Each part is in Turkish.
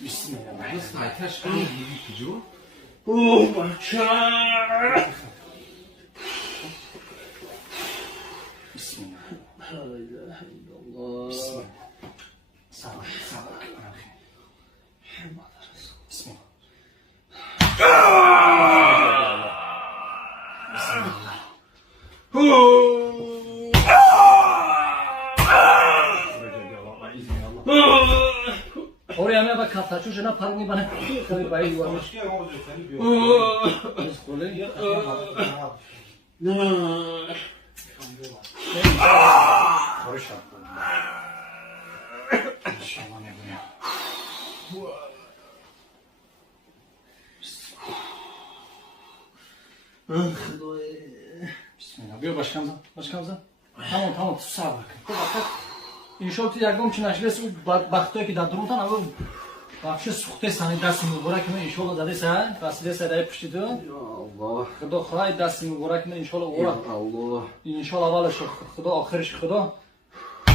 Bismillah. Nasıl aytaş gibi gidiyor? Bismillah. Bismillah. Sabır, sabır. Bismillah. Oraya ne bak kapta çocuğuna paranı bana tabii bayi varmış. Barış attı. İnşallah ne bu ya? Bismillah. Buyur başkanım. Başkanım. Tamam tutsa bak. Bak. İnşallah yardım için aşırısı baktı ki da durumdan ama вообще сухте сани дасти муборак ме иншалло дадеса василеса дай пуштиду Ya Allah. худо хай дасти муборак ме иншалло Ya ора Allah. иншалло аввалаш худо охириш худо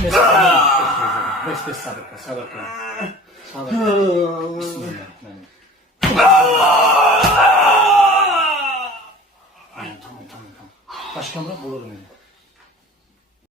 бес сабр кун бисмилlah Tamam. başkamra bulurum yani